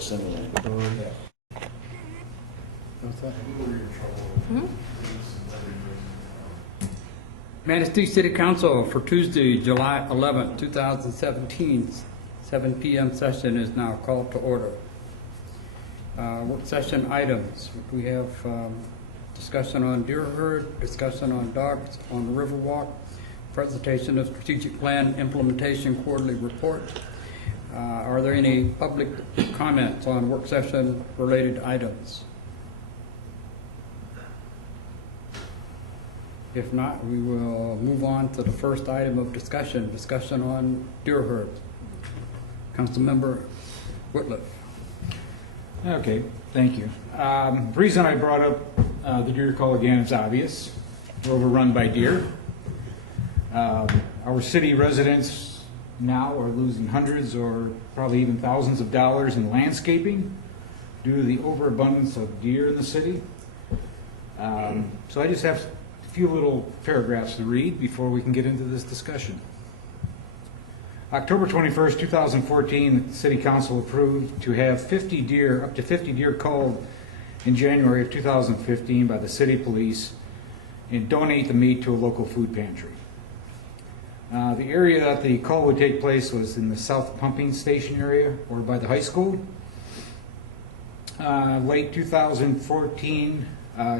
disseminate. What's that? Manistee City Council for Tuesday, July 11th, 2017, 7 p.m. session is now called to order. Work session items. We have discussion on deer herd, discussion on dogs on the Riverwalk, presentation of strategic plan implementation quarterly report. Are there any public comments on work session related items? If not, we will move on to the first item of discussion on deer herd. Councilmember Whitliff. Okay, thank you. The reason I brought up the deer call again is obvious. We're overrun by deer. Our city residents now are losing hundreds or probably even thousands of dollars in landscaping due to the overabundance of deer in the city. So I just have a few little paragraphs to read before we can get into this discussion. October 21st, 2014, the City Council approved to have 50 deer, up to 50 deer culled in January of 2015 by the city police and donate the meat to a local food pantry. The area that the cull would take place was in the South Pumping Station area or by the high school. Late 2014,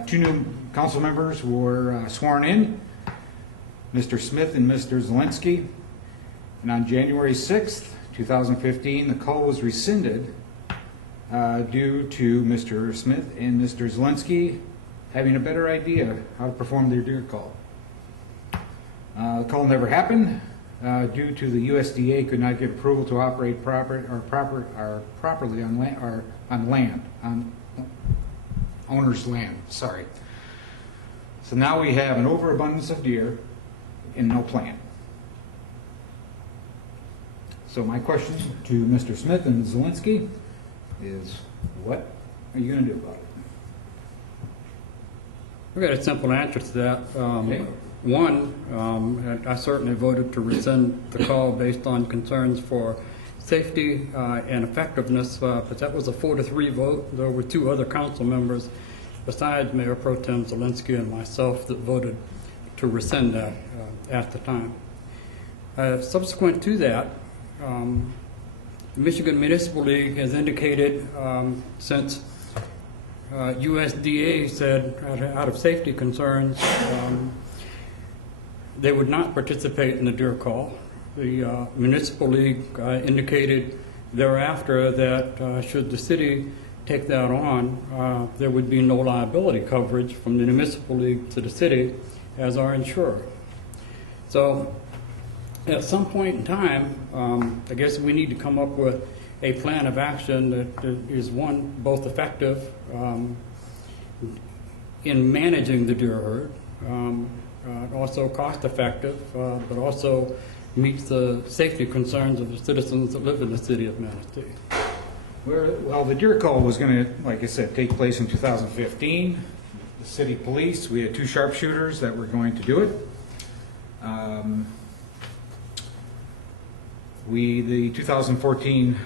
2 new council members were sworn in, Mr. Smith and Mr. Zielinski. And on January 6th, 2015, the cull was rescinded due to Mr. Smith and Mr. Zielinski having a better idea how to perform their deer call. The call never happened due to the USDA could not get approval to operate properly on owner's land. Sorry. So now we have an overabundance of deer and no plan. So my question to Mr. Smith and Zielinski is, what are you going to do about it? We've got a simple answer to that. Okay. One, I certainly voted to rescind the call based on concerns for safety and effectiveness, but that was a 4-3 vote. There were 2 other council members besides Mayor Pro Tem Zielinski and myself that voted to rescind that at the time. Subsequent to that, the Michigan Municipal League has indicated since USDA said out of safety concerns they would not participate in the deer call. The Municipal League indicated thereafter that should the city take that on, there would be no liability coverage from the Municipal League to the city as our insurer. So at some point in time, I guess we need to come up with a plan of action that is, one, both effective in managing the deer herd, also cost effective, but also meets the safety concerns of the citizens that live in the city of Manistee. Well, the deer call was going to, like I said, take place in 2015. The city police, we had 2 sharpshooters that were going to do it. The 2014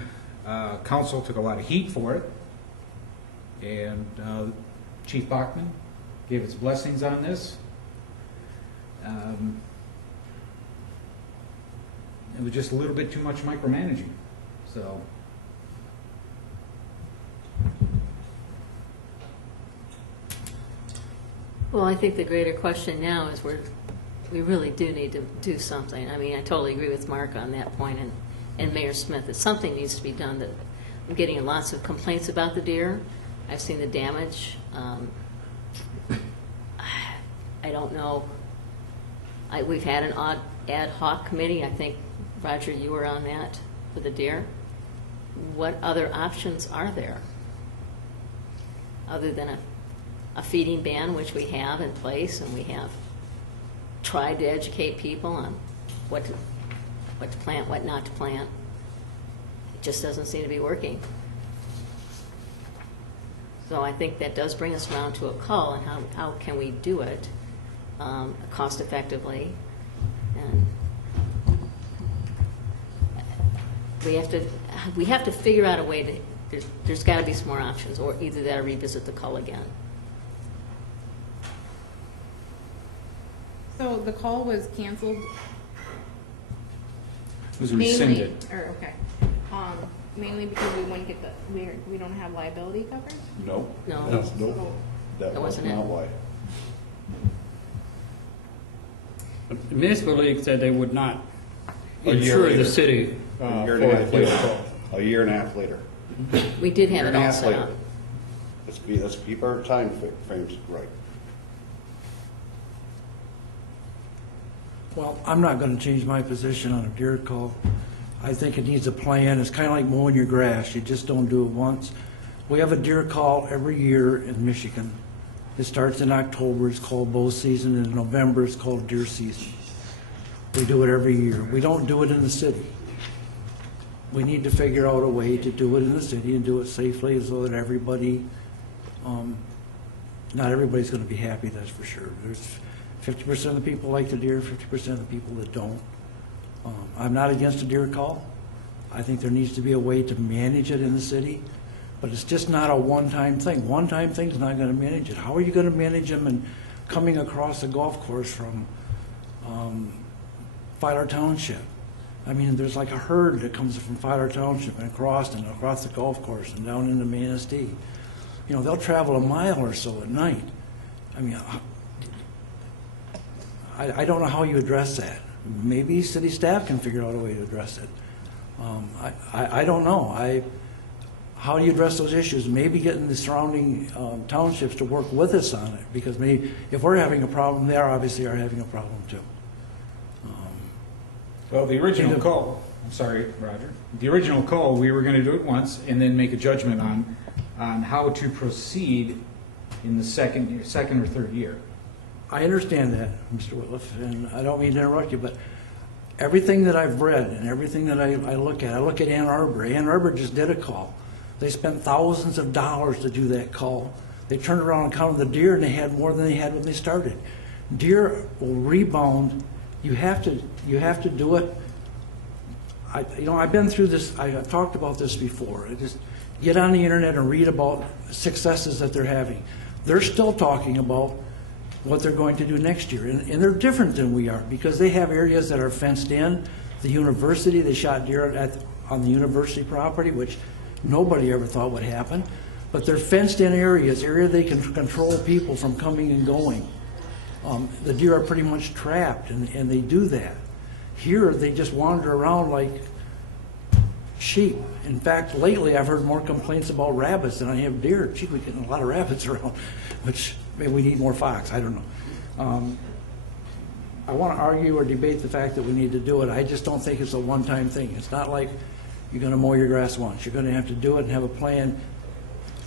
council took a lot of heat for it, and Chief Bachman gave his blessings on this. It was just a little bit too much micromanaging. So, well, I think the greater question now is we really do need to do something. I mean, I totally agree with Mark on that point, and Mayor Smith, that something needs to be done. That I'm getting lots of complaints about the deer. I've seen the damage. I don't know. We've had an ad hoc committee. I think, Roger, you were on that for the deer. What other options are there other than a feeding ban, which we have in place, and we have tried to educate people on what to plant, what not to plant? It just doesn't seem to be working. So I think that does bring us around to a call on how can we do it cost effectively, and we have to figure out a way there's got to be some more options, or either that or revisit the cull again. So the call was canceled It was mainly, rescinded. or, okay, mainly because we wouldn't get we don't have liability coverage? No. No. That's- So- Nope. That That was wasn't not it. why. The municipal league said they would not A year insure the later. city A year for and a a half deer later. call. A year and a half later. We did have Year it and a all half set later. up. Let's keep our time frames right. Well, I'm not going to change my position on a deer call. I think it needs a plan. It's kind of like mowing your grass. You just don't do it once. We have a deer call every year in Michigan. It starts in October. It's called bow season. And in November, it's called deer season. We do it every year. We don't do it in the city. We need to figure out a way to do it in the city and do it safely so that everybody, not everybody's going to be happy, that's for sure. There's 50% of the people like the deer, 50% of the people that don't. I'm not against a deer call. I think there needs to be a way to manage it in the city, but it's just not a one-time thing. One-time thing's not going to manage it. How are you going to manage them and coming across a golf course from Filer Township? I mean, there's like a herd that comes from Filer Township and across the golf course and down into Manistee. You know, they'll travel a mile or so at night. I mean, I don't know how you address that. Maybe city staff can figure out a way to address it. I don't know. How do you address those issues? Maybe getting the surrounding townships to work with us on it, because maybe if we're having a problem, they obviously are having a problem too. Well, the original call, I'm sorry, Roger, the original call, we were going to do it once and then make a judgment on how to proceed in the second or third year. I understand that, Mr. Whitliff, and I don't mean to interrupt you, but everything that I've read and everything that I look at Ann Arbor. Ann Arbor just did a call. They spent thousands of dollars to do that call. They turned around and counted the deer, and they had more than they had when they started. Deer will rebound. You have to do it. I've been through this. I've talked about this before. I just get on the internet and read about successes that they're having. They're still talking about what they're going to do next year, and they're different than we are because they have areas that are fenced in. The university, they shot deer on the university property, which nobody ever thought would happen. But they're fenced in areas they can control people from coming and going. The deer are pretty much trapped, and they do that. Here, they just wander around like sheep. In fact, lately, I've heard more complaints about rabbits than I have deer. Gee, we're getting a lot of rabbits around, which maybe we need more fox. I don't know. I want to argue or debate the fact that we need to do it. I just don't think it's a one-time thing. It's not like you're going to mow your grass once. You're going to have to do it and have a plan,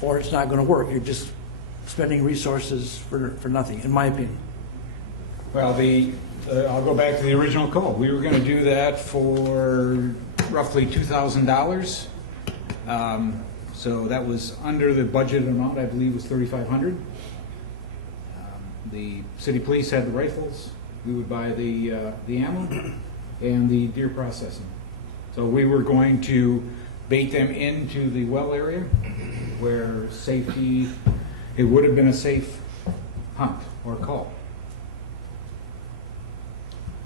or it's not going to work. You're just spending resources for nothing, in my opinion. Well, I'll go back to the original call. We were going to do that for roughly $2,000. So that was under the budget amount, I believe was $3,500. The city police had the rifles. We would buy the ammo and the deer processing. So we were going to bait them into the well area where safety, it would have been a safe hunt or call.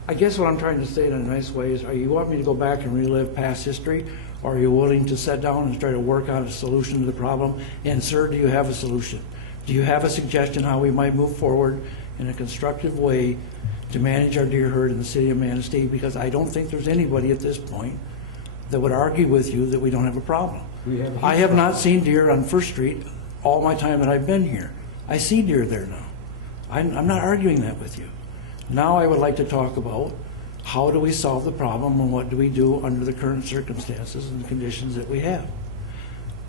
I guess what I'm trying to say in a nice way is, you want me to go back and relive past history, or are you willing to sit down and try to work out a solution to the problem? And sir, do you have a solution? Do you have a suggestion how we might move forward in a constructive way to manage our deer herd in the city of Manistee? Because I don't think there's anybody at this point that would argue with you that we don't have a problem. I have not seen deer on First Street all my time that I've been here. I see deer there now. I'm not arguing that with you. Now I would like to talk about how do we solve the problem and what do we do under the current circumstances and conditions that we have.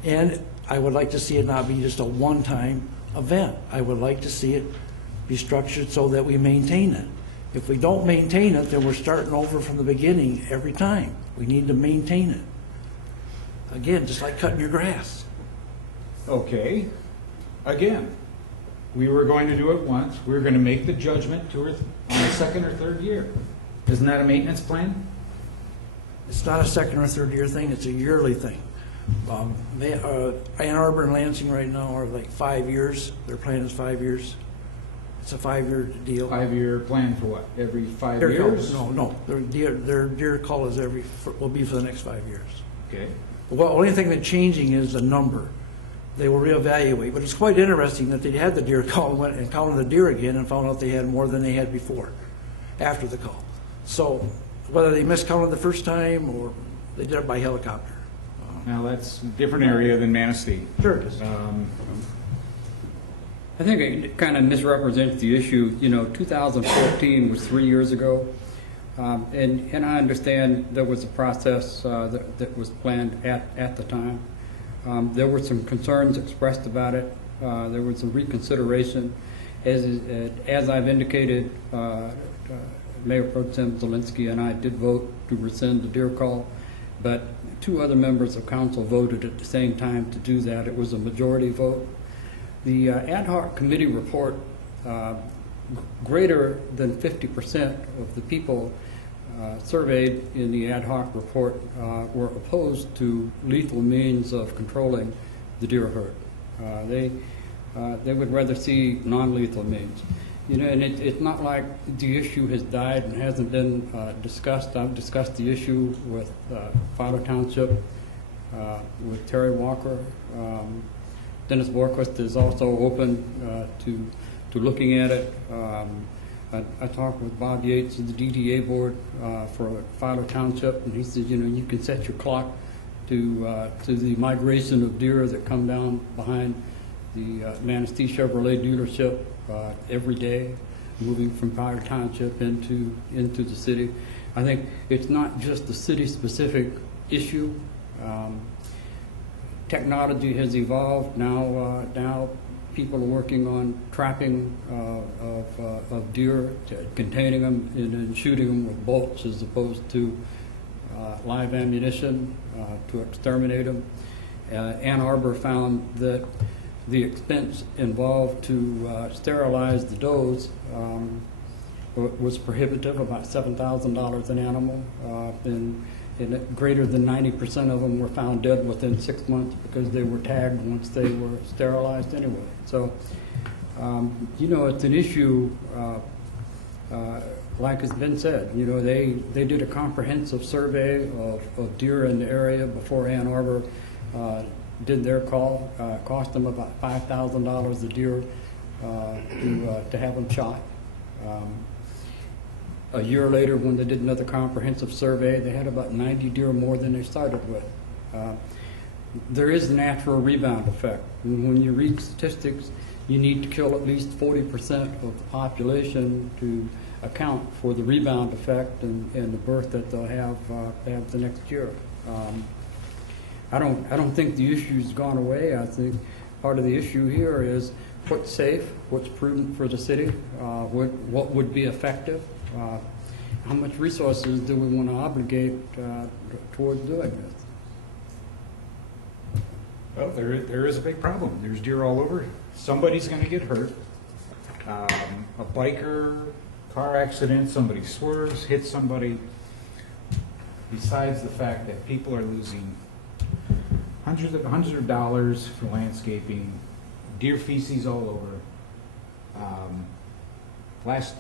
And I would like to see it not be just a one-time event. I would like to see it be structured so that we maintain it. If we don't maintain it, then we're starting over from the beginning every time. We need to maintain it. Again, just like cutting your grass. Okay. Again, we were going to do it once. We were going to make the judgment on the second or third year. Isn't that a maintenance plan? It's not a second or third year thing, it's a yearly thing. Ann Arbor and Lansing right now are like 5 years. Their plan is 5 years. It's a 5-year deal. 5-year plan for what? Every 5 Deer call- years? No, their deer call is will be for the next 5 years. Okay. Well, only thing that's changing is the number. They will reevaluate, but it's quite interesting that they had the deer call and went and counted the deer again and found out they had more than they had before, after the call. So whether they miscounted the first time or they did it by helicopter. Now, that's a different area than Manistee. Sure it is. I think it kind of misrepresents the issue. 2014 was 3 years ago, and I understand there was a process that was planned at the time. There were some concerns expressed about it. There was a reconsideration. As I've indicated, Mayor Pro Tem Zielinski and I did vote to rescind the deer call, but 2 other members of council voted at the same time to do that. It was a majority vote. The ad hoc committee report, greater than 50% of the people surveyed in the ad hoc report were opposed to lethal means of controlling the deer herd. They would rather see non-lethal means. And it's not like the issue has died and hasn't been discussed. I've discussed the issue with Fowler Township, with Terry Walker. Dennis Borquist is also open to looking at it. I talked with Bob Yates of the DDA board for Fowler Township, and he said, you can set your clock to the migration of deer that come down behind the Manistee Chevrolet dealership every day, moving from Fowler Township into the city. I think it's not just a city-specific issue. Technology has evolved. Now people are working on trapping of deer, containing them and shooting them with bolts as opposed to live ammunition to exterminate them. Ann Arbor found that the expense involved to sterilize the does was prohibitive, about $7,000 an animal, and greater than 90% of them were found dead within 6 months because they were tagged once they were sterilized anyway. So, it's an issue, like has been said. They did a comprehensive survey of deer in the area before Ann Arbor did their call. Cost them about $5,000 a deer to have them shot. A year later, when they did another comprehensive survey, they had about 90 deer more than they started with. There is a natural rebound effect. When you read statistics, you need to kill at least 40% of the population to account for the rebound effect and the birth that they'll have the next year. I don't think the issue's gone away. I think part of the issue here is what's safe, what's prudent for the city, what would be effective. How much resources do we want to obligate towards doing this? Well, there is a big problem. There's deer all over. Somebody's going to get hurt. A biker, car accident, somebody swerves, hits somebody. Besides the fact that people are losing hundreds of dollars for landscaping, deer feces all over. Last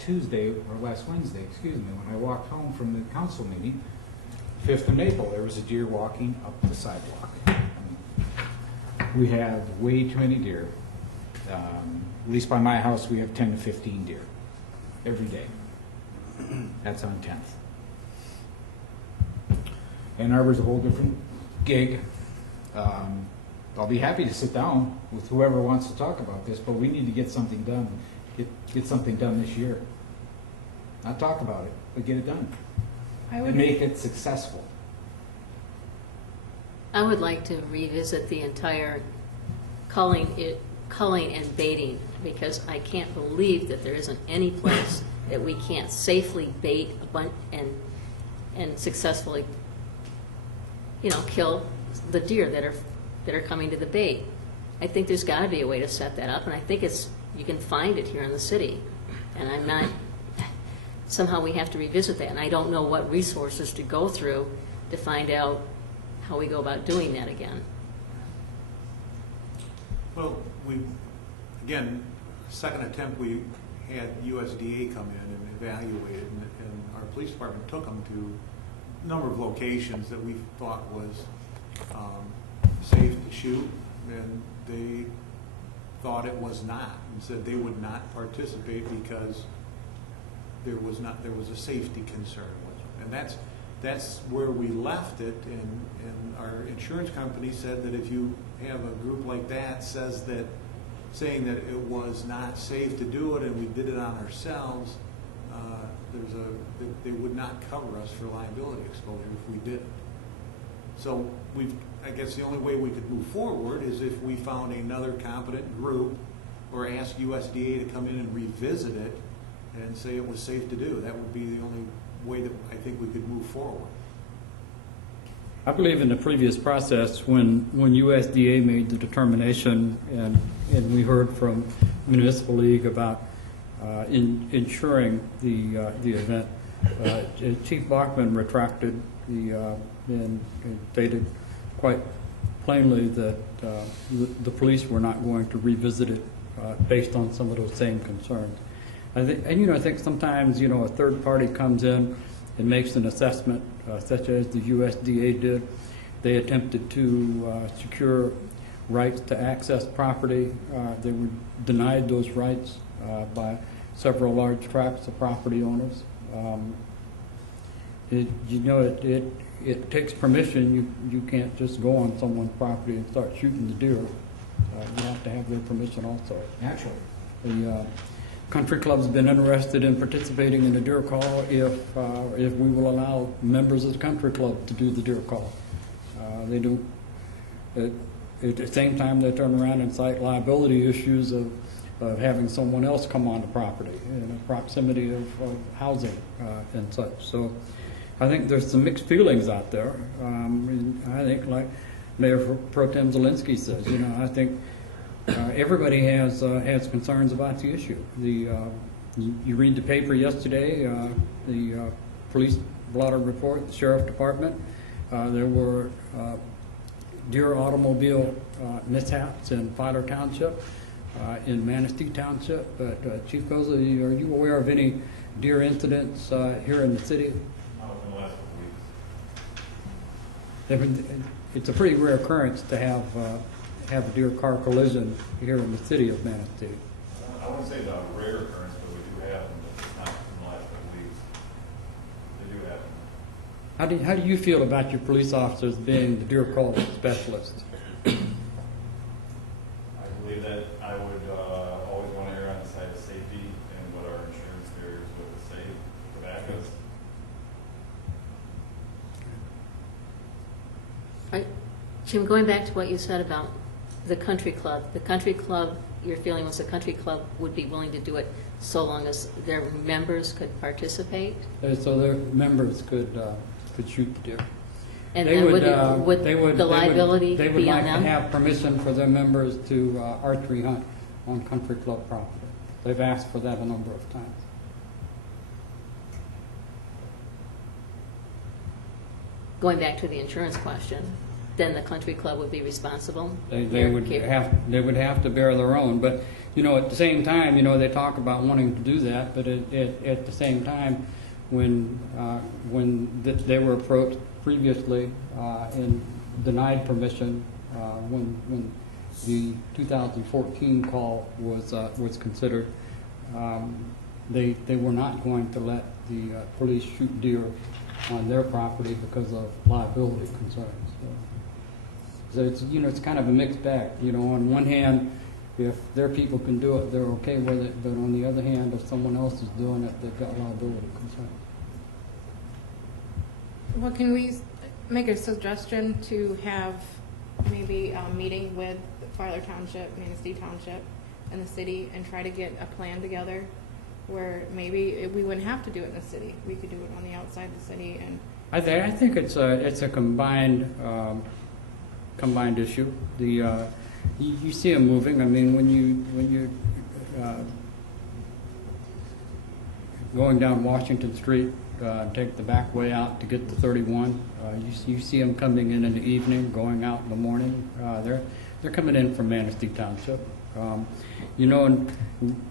Wednesday, when I walked home from the council meeting, 5th and Maple, there was a deer walking up the sidewalk. We have way too many deer. At least by my house, we have 10 to 15 deer every day. That's on 10th. Ann Arbor's a whole different gig. I'll be happy to sit down with whoever wants to talk about this, but we need to get something done. Get something done this year. Not talk about it, but get it done. And make it successful. I would like to revisit the entire culling and baiting, because I can't believe that there isn't any place that we can't safely bait a bunch and successfully, kill the deer that are coming to the bait. I think there's got to be a way to set that up, and I think you can find it here in the city. And somehow we have to revisit that, and I don't know what resources to go through to find out how we go about doing that again. Well, again, second attempt, we had USDA come in and evaluate it, and our police department took them to a number of locations that we thought was safe to shoot, and they thought it was not, and said they would not participate because there was a safety concern with it. And that's where we left it, and our insurance company said that if you have a group like that saying that it was not safe to do it and we did it on ourselves, they would not cover us for liability exposure if we did it. So I guess the only way we could move forward is if we found another competent group or asked USDA to come in and revisit it and say it was safe to do. That would be the only way that I think we could move forward. I believe in the previous process, when USDA made the determination, and we heard from Municipal League about insuring the event, Chief Bachman retracted and stated quite plainly that the police were not going to revisit it based on some of those same concerns. I think sometimes a third party comes in and makes an assessment, such as the USDA did. They attempted to secure rights to access property. They were denied those rights by several large tracts of property owners. It takes permission. You can't just go on someone's property and start shooting the deer. You have to have their permission also. Naturally. The country club's been interested in participating in the deer call if we will allow members of the country club to do the deer call. They do. At the same time, they turn around and cite liability issues of having someone else come on the property in the proximity of housing and such. So I think there's some mixed feelings out there. And I think, like Mayor Pro Tem Zielinski says, I think everybody has concerns about the issue. You read the paper yesterday, the police blotter report, the sheriff department. There were deer automobile mishaps in Filer Township, in Manistee Township. But Chief Koza, are you aware of any deer incidents here in the city? In the last couple weeks. It's a pretty rare occurrence to have a deer car collision here in the city of Manistee. I wouldn't say it's a rare occurrence, but we do have them, but not in the last couple weeks. They do happen. How do you feel about your police officers being the deer call specialists? I believe that I would always want to err on the side of safety and what our insurance carriers would say to back us. Right. Jim, going back to what you said about the country club, your feeling was the country club would be willing to do it so long as their members could participate? So their members could shoot the deer. And then would the liability They would be on like to them? have permission for their members to archery hunt on country club property. They've asked for that a number of times. Going back to the insurance question, then the country club would be responsible? They would have to bear their own. But at the same time, they talk about wanting to do that. But at the same time, when they were approached previously and denied permission when the 2014 call was considered, they were not going to let the police shoot deer on their property because of liability concerns. So it's kind of a mixed bag. On one hand, if their people can do it, they're okay with it. But on the other hand, if someone else is doing it, they've got liability concerns. Well, can we make a suggestion to have maybe a meeting with Filer Township, Manistee Township, and the city and try to get a plan together where maybe we wouldn't have to do it in the city. We could do it on the outside of the city. And I think it's a combined issue. You see them moving. I mean, when you going down Washington Street, take the back way out to get to 31. You see them coming in the evening, going out in the morning. They're coming in from Manistee Township. You know, and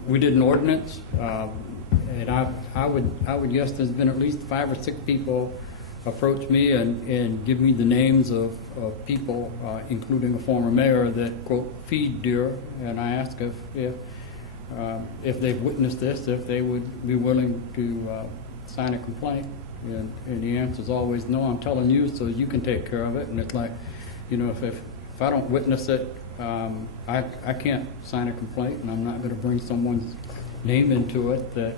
we did an ordinance, and I would guess there's been at least 5 or 6 people approach me and give me the names of people, including a former mayor, that, quote, feed deer, and I ask if they've witnessed this, if they would be willing to sign a complaint, and the answer is always no. I'm telling you so you can take care of it. And it's like, you know, if I don't witness it, I can't sign a complaint, and I'm not going to bring someone's name into it that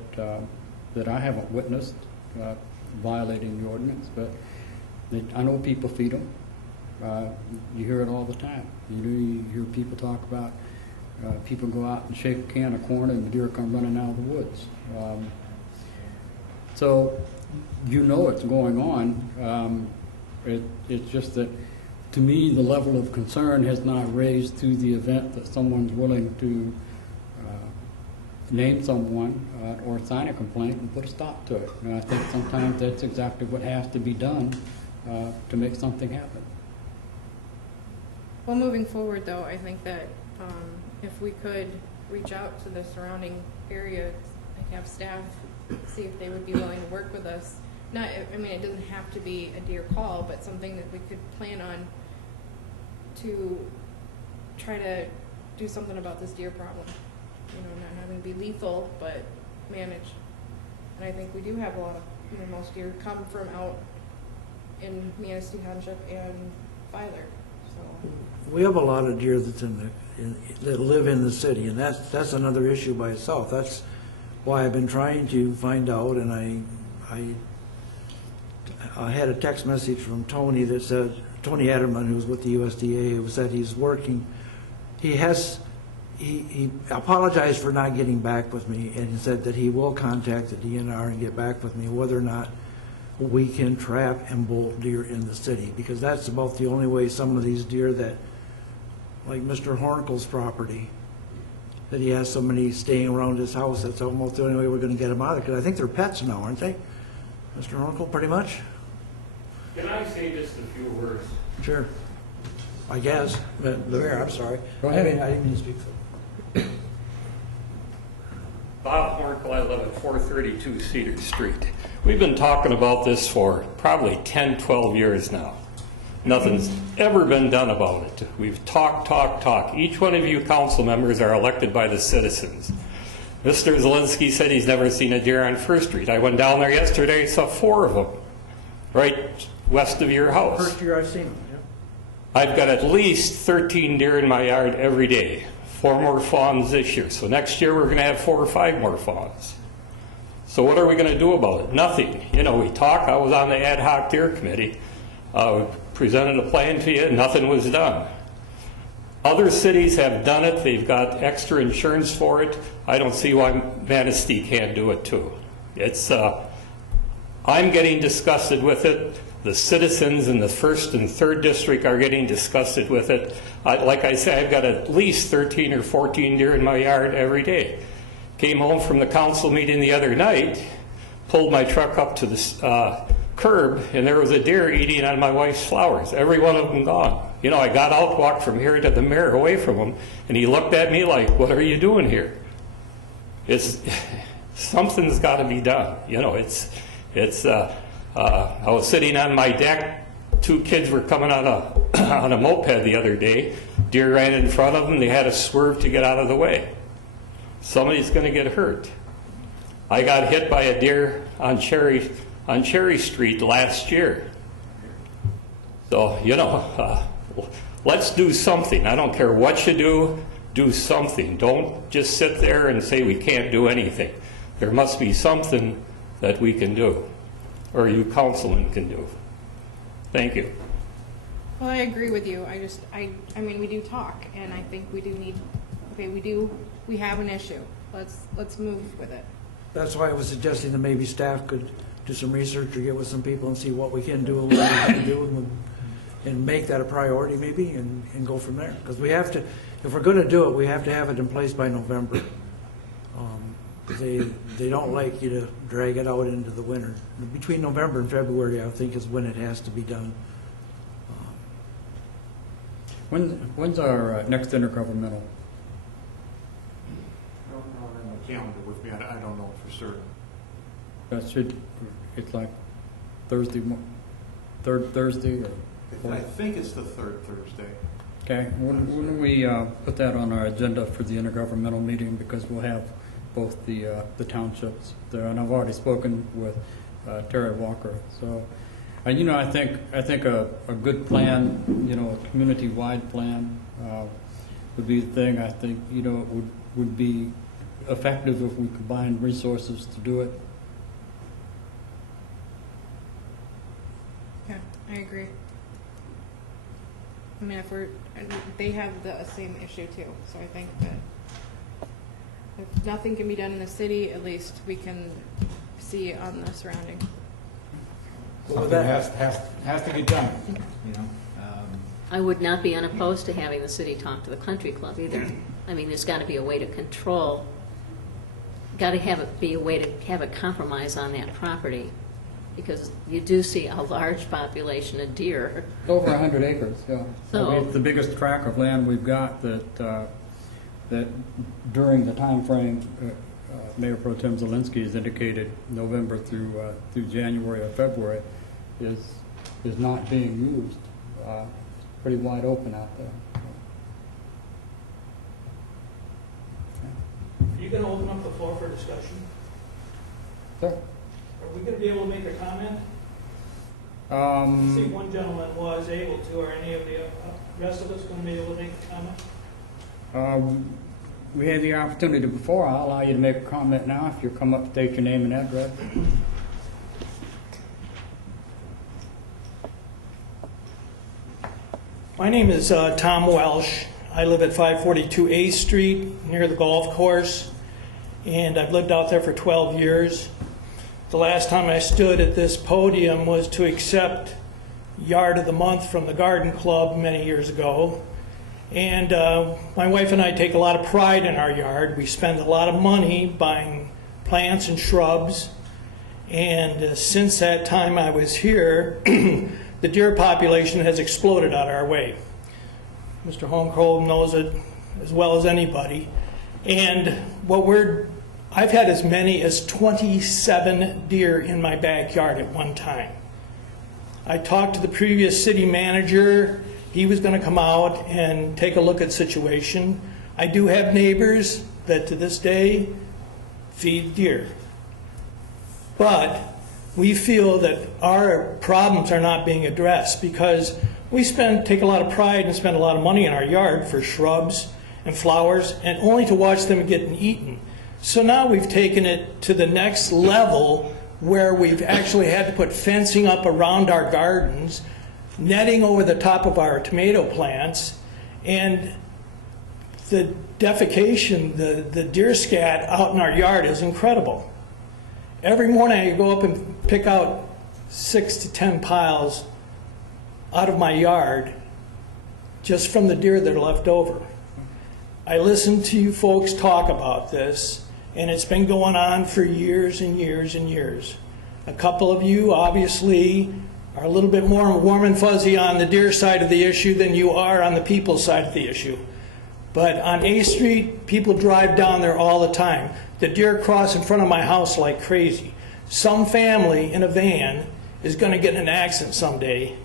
I haven't witnessed violating the ordinance. But I know people feed them. You hear it all the time. You hear people talk about people go out and shake a can of corn and the deer come running out of the woods. So you know it's going on. It's just that, to me, the level of concern has not raised to the event that someone's willing to name someone or sign a complaint and put a stop to it. And I think sometimes that's exactly what has to be done to make something happen. Well, moving forward, though, I think that if we could reach out to the surrounding area, like have staff see if they would be willing to work with us. Not, I mean, it doesn't have to be a deer call, but something that we could plan on to try to do something about this deer problem. You know, not having to be lethal, but managed. And I think we do have a lot of, you know, most deer come from out in Manistee Township and Filer. So We have a lot of deer that's that live in the city, and that's another issue by itself. That's why I've been trying to find out, and I had a text message from Tony that said, Tony Adderman, who's with the USDA, who said he's working. He apologized for not getting back with me, and he said that he will contact the DNR and get back with me whether or not we can trap and bolt deer in the city, because that's about the only way some of these deer that, like Mr. Hornickel's property, that he has so many staying around his house, that's almost the only way we're going to get them out of it, because I think they're pets now, aren't they, Mr. Hornickel, pretty much? Can I say just a few words? Sure. I guess. But the mayor, I'm sorry. Go ahead. I didn't mean to speak for you. Bob Hornkel, I live at 432 Cedar Street. We've been talking about this for probably 10, 12 years now. Nothing's ever been done about it. We've talked. Each one of you council members are elected by the citizens. Mr. Zielinski said he's never seen a deer on First Street. I went down there yesterday, saw 4 of them right west of your house. First year I've seen them. I've got at least 13 deer in my yard every day. 4 more fawns this year. So next year we're going to have 4 or 5 more fawns. So what are we going to do about it? Nothing. You know, we talk. I was on the ad hoc deer committee. Presented a plan to you. Nothing was done. Other cities have done it. They've got extra insurance for it. I don't see why Manistee can't do it too. It's. I'm getting disgusted with it. The citizens in the 1st and 3rd district are getting disgusted with it. Like I said, I've got at least 13 or 14 deer in my yard every day. Came home from the council meeting the other night, pulled my truck up to the curb, and there was a deer eating on my wife's flowers. Every one of them gone. You know, I got out, walked from here to the mayor away from him, and he looked at me like, "What are you doing here?" Something's got to be done. You know, I was sitting on my deck. 2 kids were coming on a moped the other day. Deer ran in front of them. They had to swerve to get out of the way. Somebody's going to get hurt. I got hit by a deer on Cherry Street last year. So, you know, let's do something. I don't care what you do something. Don't just sit there and say we can't do anything. There must be something that we can do, or you councilmen can do. Thank you. well, I agree with you. I mean, we do talk, and I think we do need. Okay, we have an issue. Let's move with it. That's why I was suggesting that maybe staff could do some research or get with some people and see what we can do and what we can do and make that a priority maybe and go from there. Because we have to, if we're going to do it, we have to have it in place by November. They don't like you to drag it out into the winter. Between November and February, I think, is when it has to be done. When's our next intergovernmental? I don't have my calendar with me, I don't know for certain. That should, it's like Thursday, third Thursday or I fourth? think it's the third Thursday. Okay, when we put that on our agenda for the intergovernmental meeting, because we'll have both the townships there, and I've already spoken with Terry Walker. So, you know, I think a good plan, you know, a community-wide plan would be the thing. I think, you know, it would be effective if we combined resources to do it. Yeah, I agree. I mean, they have the same issue too, so I think that if nothing can be done in the city, at least we can see it on the surrounding. Something has to get done, you know. I would not be unopposed to having the city talk to the country club either. I mean, there's got to be a way to control, got to have it be a way to have a compromise on that property, because you do see a large population of deer. It's over 100 acres, yeah. So- It's the biggest tract of land we've got that during the time frame Mayor Pro Tem Zelensky has indicated, November through January or February, is not being used. Pretty wide open out there. Are you going to open up the floor for discussion? Sir? Are we going to be able to make a comment? I see one gentleman was able to, or any of the rest of us going to be able to make a comment? We had the opportunity before. I'll allow you to make a comment now if you come up, state your name and address. My name is Tom Welsh. I live at 542 A Street near the golf course, and I've lived out there for 12 years. The last time I stood at this podium was to accept Yard of the Month from the Garden Club many years ago. And my wife and I take a lot of pride in our yard. We spend a lot of money buying plants and shrubs. And since that time I was here, the deer population has exploded out our way. Mr. Holmcroft knows it as well as anybody. And I've had as many as 27 deer in my backyard at one time. I talked to the previous city manager. He was going to come out and take a look at the situation. I do have neighbors that to this day feed deer. But we feel that our problems are not being addressed because we take a lot of pride and spend a lot of money in our yard for shrubs and flowers, and only to watch them get eaten. So now we've taken it to the next level where we've actually had to put fencing up around our gardens, netting over the top of our tomato plants, and the defecation, the deer scat out in our yard is incredible. Every morning I go up and pick out 6 to 10 piles out of my yard just from the deer that are left over. I listen to you folks talk about this, and it's been going on for years and years and years. A couple of you obviously are a little bit more warm and fuzzy on the deer side of the issue than you are on the people side of the issue. But on A Street, people drive down there all the time. The deer cross in front of my house like crazy. Some family in a van is going to get in an accident someday,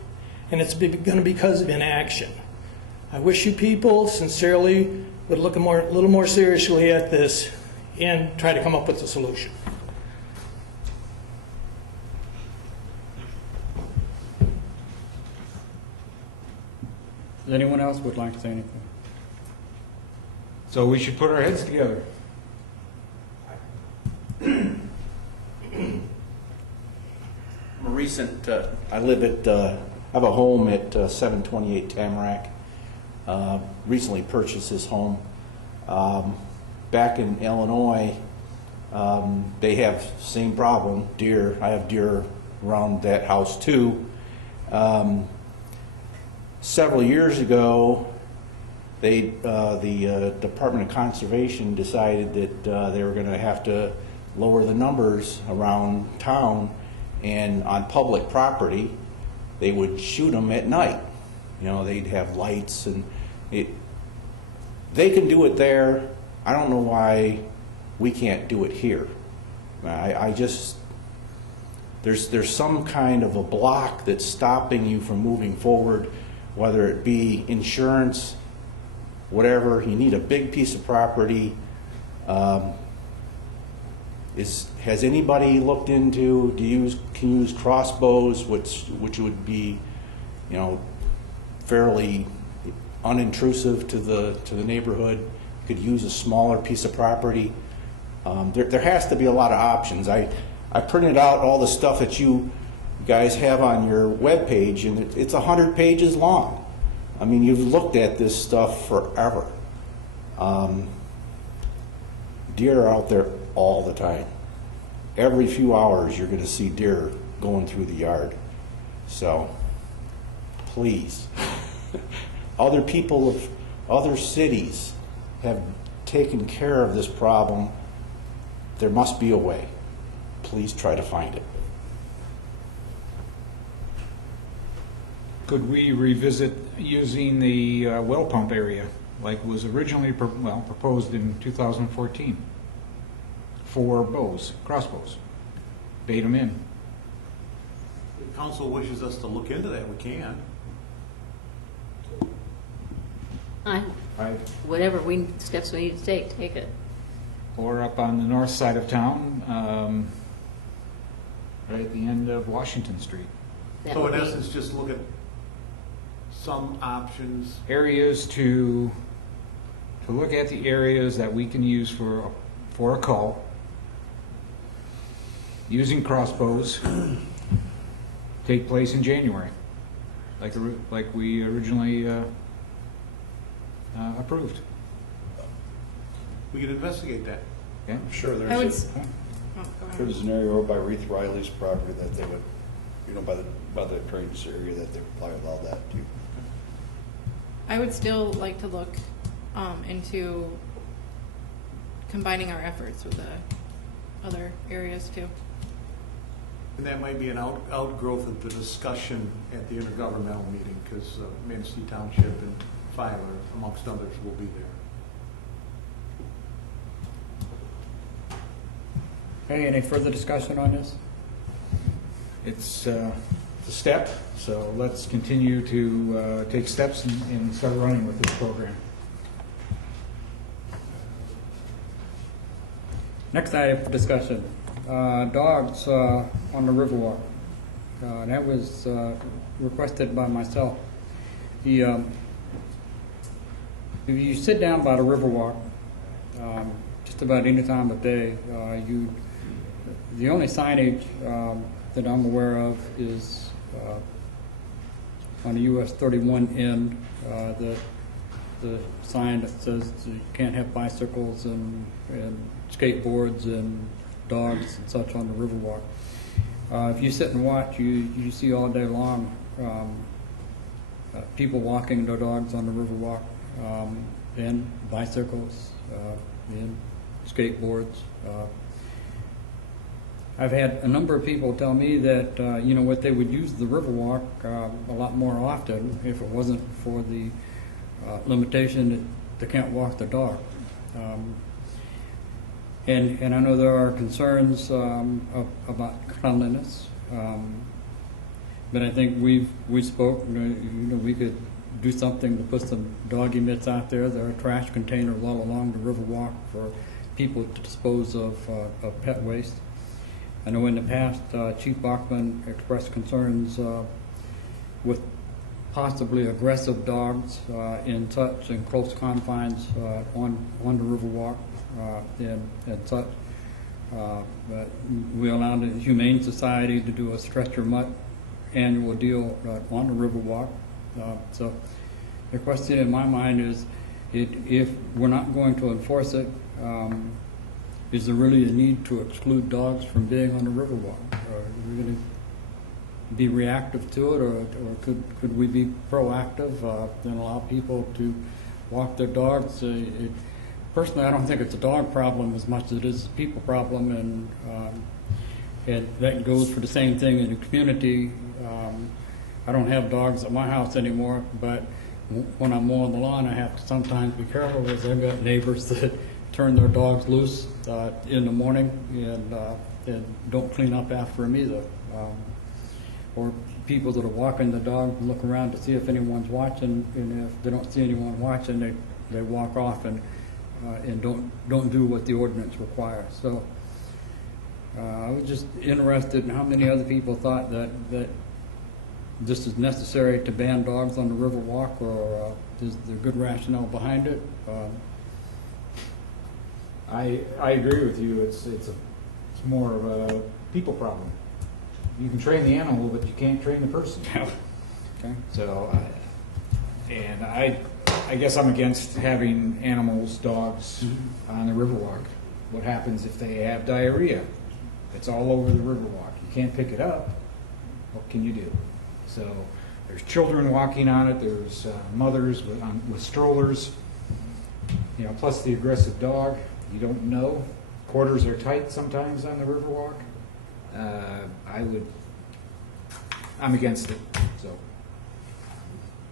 and it's going to be because of inaction. I wish you people sincerely would look a little more seriously at this and try to come up with a solution. Does anyone else would like to say anything? So we should put our heads together. I'm a recent, I have a home at 728 Tamarack. Recently purchased this home. Back in Illinois, they have the same problem, deer. I have deer around that house too. Several years ago, the Department of Conservation decided that they were going to have to lower the numbers around town, and on public property they would shoot them at night. You know, they'd have lights, and They can do it there. I don't know why we can't do it here. I just, there's some kind of a block that's stopping you from moving forward, whether it be insurance, whatever. You need a big piece of property. Has anybody looked into, can use crossbows, which would be, you know, fairly unintrusive to the neighborhood? You could use a smaller piece of property. There has to be a lot of options. I printed out all the stuff that you guys have on your webpage, and it's 100 pages long. I mean, you've looked at this stuff forever. Deer are out there all the time. Every few hours you're going to see deer going through the yard. So, please. Other people of other cities have taken care of this problem. There must be a way. Please try to find it. Could we revisit using the well pump area like was originally proposed in 2014 for bows, crossbows? Bait them in. If council wishes us to look into that, we can. Whatever steps we need to take it. Or up on the north side of town, right at the end of Washington Street. That So would in be- essence, just look at some options. Areas to look at the areas that we can use for a call, using crossbows, take place in January, like we originally approved. We can investigate that. Okay? I'm sure I would, there's oh, go ahead. there's an area over by Reith Riley's property that they would, you know, by the drainage area that they would probably allow that too. I would still like to look into combining our efforts with the other areas too. And that might be an outgrowth of the discussion at the intergovernmental meeting, because Manistee Township and Filer, amongst others, will be there. Okay, any further discussion on this? It's a step, so let's continue to take steps and start running with this program. Next item for discussion, dogs on the Riverwalk. That was requested by myself. If you sit down by the Riverwalk, just about any time of day, the only signage that I'm aware of is on the US 31 end, the sign that says you can't have bicycles and skateboards and dogs and such on the Riverwalk. If you sit and watch, you see all day long people walking their dogs on the Riverwalk, and bicycles, and skateboards. I've had a number of people tell me that what they would use the Riverwalk a lot more often if it wasn't for the limitation that they can't walk their dog. And I know there are concerns about cleanliness, but I think we spoke. We could do something to put some doggy mitts out there. There are trash containers all along the Riverwalk for people to dispose of pet waste. I know in the past, Chief Bachman expressed concerns with possibly aggressive dogs in close confines on the Riverwalk and such. But we allowed the Humane Society to do a stretcher mutt annual deal on the Riverwalk. So the question in my mind is, if we're not going to enforce it, is there really a need to exclude dogs from being on the Riverwalk? Are we going to be reactive to it, or could we be proactive and allow people to walk their dogs? Personally, I don't think it's a dog problem as much as it is a people problem, and that goes for the same thing in the community. I don't have dogs at my house anymore, but when I'm mowing the lawn, I have to sometimes be careful because I've got neighbors that turn their dogs loose in the morning and don't clean up after them either. Or people that are walking the dog look around to see if anyone's watching, and if they don't see anyone watching, they walk off and don't do what the ordinance requires. So I was just interested in how many other people thought that this is necessary to ban dogs on the Riverwalk, or is there good rationale behind it? I agree with you. It's more of a people problem. You can train the animal, but you can't train the person. Okay. So, and I guess I'm against having animals, dogs, on the Riverwalk. What happens if they have diarrhea? It's all over the Riverwalk. You can't pick it up. What can you do? So there's children walking on it. There's mothers with strollers. You know, plus the aggressive dog. You don't know. Quarters are tight sometimes on the Riverwalk. I'm against it. So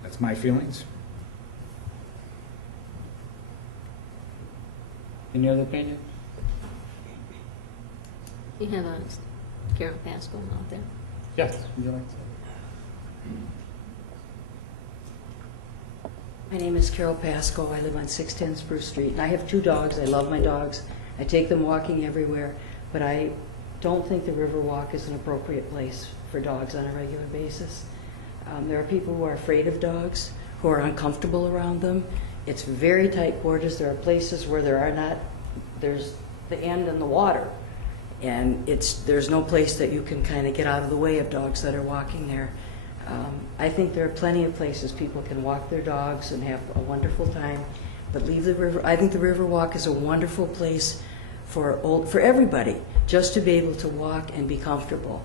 that's my feelings. Any other opinion? You have a Carol Pascal out there. Yes. Would you like to? My name is Carol Pasco. I live on 610 Spruce Street. And I have 2 dogs. I love my dogs. I take them walking everywhere. But I don't think the Riverwalk is an appropriate place for dogs on a regular basis. There are people who are afraid of dogs, who are uncomfortable around them. It's very tight quarters. There are places where there's the end and the water. And there's no place that you can kind of get out of the way of dogs that are walking there. I think there are plenty of places people can walk their dogs and have a wonderful time, but leave the river. I think the Riverwalk is a wonderful place for everybody, just to be able to walk and be comfortable.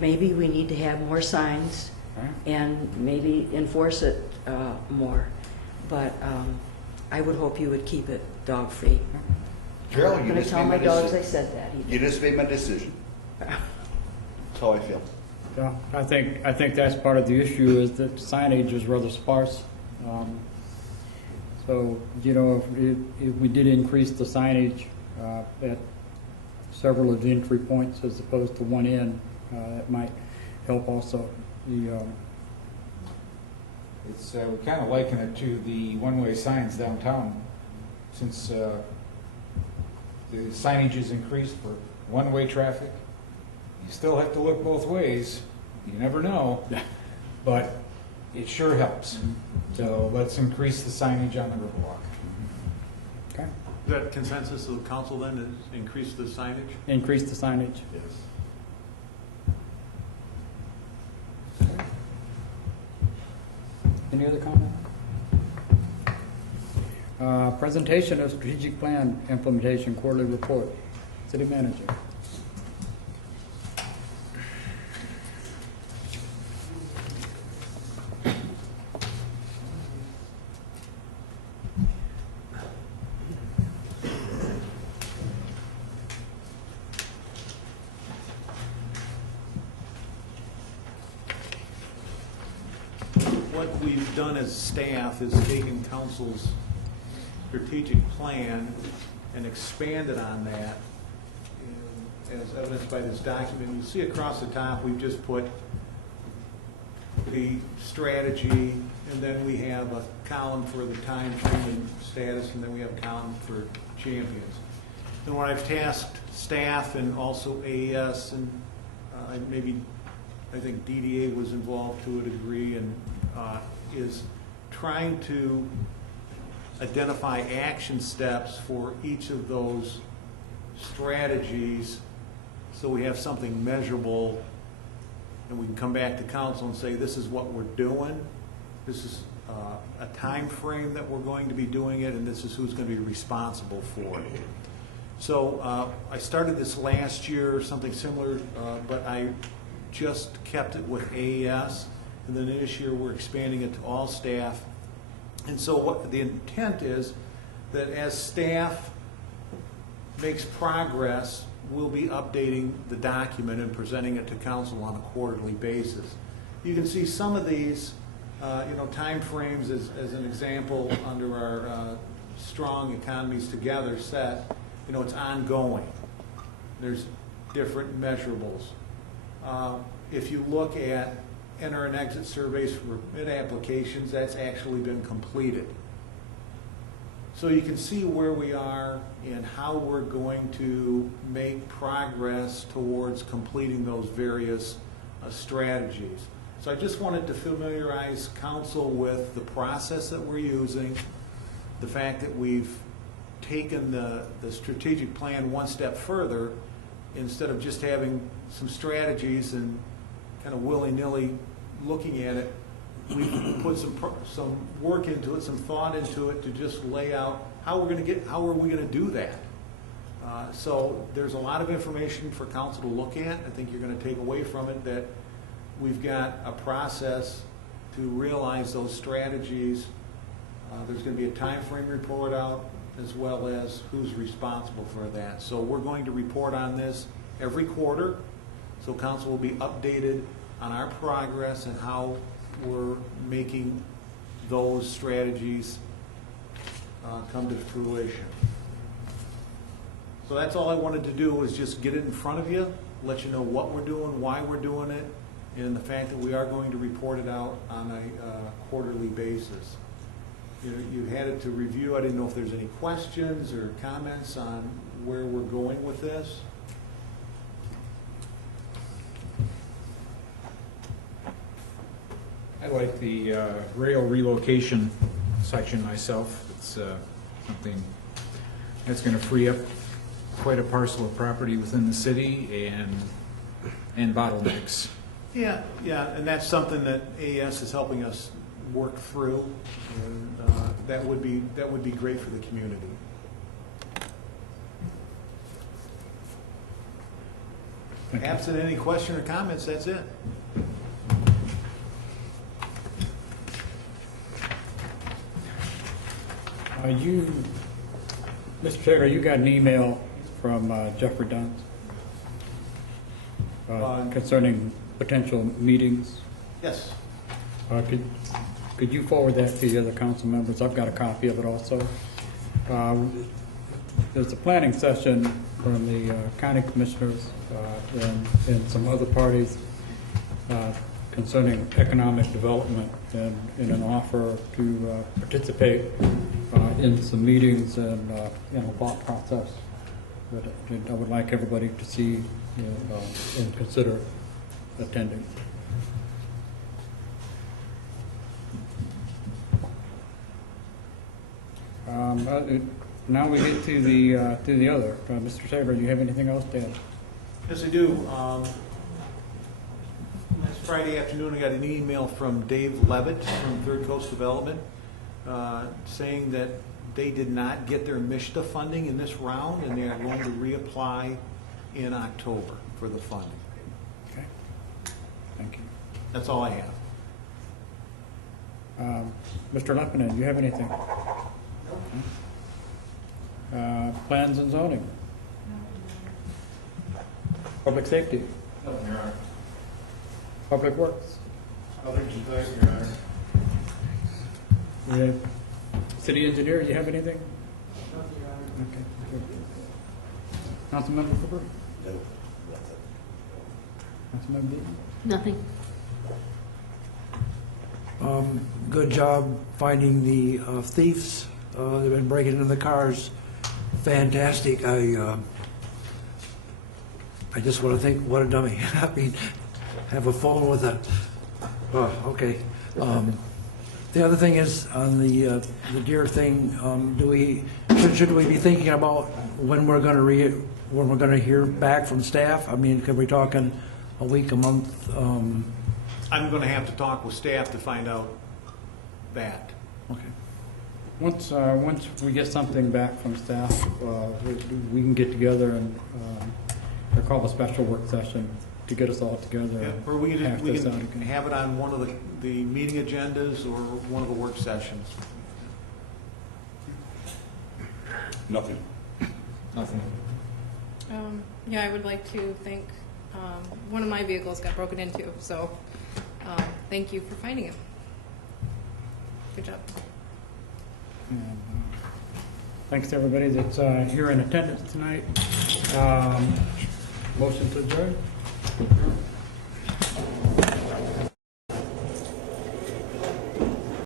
Maybe we need to have more signs and maybe enforce it more, but I would hope you would keep it dog-free. Carol, I'm you going to just tell made my my dogs I decision. said that. You just made my decision. That's how I feel. Yeah, I think that's part of the issue, is that signage is rather sparse. So, you know, if we did increase the signage at several of the entry points as opposed to one end, it might help also. It's we kind of liken it to the one-way signs downtown, since the signage is increased for one-way traffic. You still have to look both ways. You never know, but it sure helps. So let's increase the signage on the Riverwalk. Okay. Is that consensus of the council then, is increase the signage? Increase the signage. Yes. Any other comment? Presentation of strategic plan implementation quarterly report. City manager. What we've done as staff is taken council's strategic plan and expanded on that, as evidenced by this document. You see across the top, we've just put the strategy, and then we have a column for the time frame and status, and then we have a column for champions. And what I've tasked staff and also AES, and I think DDA was involved to a degree, and is trying to identify action steps for each of those strategies, so we have something measurable, and we can come back to council and say, this is what we're doing, this is a time frame that we're going to be doing it, and this is who's going to be responsible for it. So I started this last year, something similar, but I just kept it with AES, and then this year we're expanding it to all staff. And so what the intent is, that as staff makes progress, we'll be updating the document and presenting it to council on a quarterly basis. You can see some of these timeframes as an example under our strong economies together set, it's ongoing. There's different measurables. If you look at enter and exit surveys for permit applications, that's actually been completed. So you can see where we are and how we're going to make progress towards completing those various strategies. So I just wanted to familiarize council with the process that we're using, the fact that we've taken the strategic plan one step further. Instead of just having some strategies and kind of willy-nilly looking at it, we've put some work into it, some thought into it to just lay out how are we going to do that. So there's a lot of information for council to look at. I think you're going to take away from it that we've got a process to realize those strategies. There's going to be a time frame report out as well as who's responsible for that. So we're going to report on this every quarter. So council will be updated on our progress and how we're making those strategies come to fruition. So that's all I wanted to do, was just get it in front of you, let you know what we're doing, why we're doing it, and the fact that we are going to report it out on a quarterly basis. You had it to review. I didn't know if there's any questions or comments on where we're going with this. I like the rail relocation section myself. It's something that's going to free up quite a parcel of property within the city and bottlenecks. Yeah, and that's something that AES is helping us work through, and that would be great for the community. Absent any question or comments, that's it. Mr. Taylor, you got an email from Jeffrey Dunn concerning potential meetings. Yes. Could you forward that to the other council members? I've got a copy of it also. There's a planning session from the county commissioners and some other parties concerning economic development and an offer to participate in some meetings and thought process that I would like everybody to see and consider attending. Now we get to the other. Mr. Taylor, do you have anything else to add? Yes, I do. Last Friday afternoon, I got an email from Dave Levitt from Third Coast Development saying that they did not get their MISHDA funding in this round, and they are going to reapply in October for the funding. Okay. Thank you. That's all I have. Mr. Lepinen, do you have anything? Plans and zoning. Public safety. Nothing, Your Honor. Public works. Nothing to thank, Your Honor. Yeah. City engineer, you have anything? Okay. Good. Councilmember Cooper? No. Councilmember Beaton? Nothing. Good job finding the thieves. They've been breaking into the cars. Fantastic. I just want to think, what a dummy. I mean, have a phone with a. Oh, okay. The other thing is on the deer thing. Should we be thinking about when we're going to hear back from staff? I mean, could we talking a week, a month? I'm going to have to talk with staff to find out that. Okay. Once we get something back from staff, we can get together and call a special work session to get us all together. Yeah, or we hash this out can again. have it on one of the meeting agendas or one of the work sessions. Nothing. Nothing. Yeah, I would like to thank, one of my vehicles got broken into, so thank you for finding it. Good job. And, thanks to everybody that's here in attendance tonight. Motion to adjourn?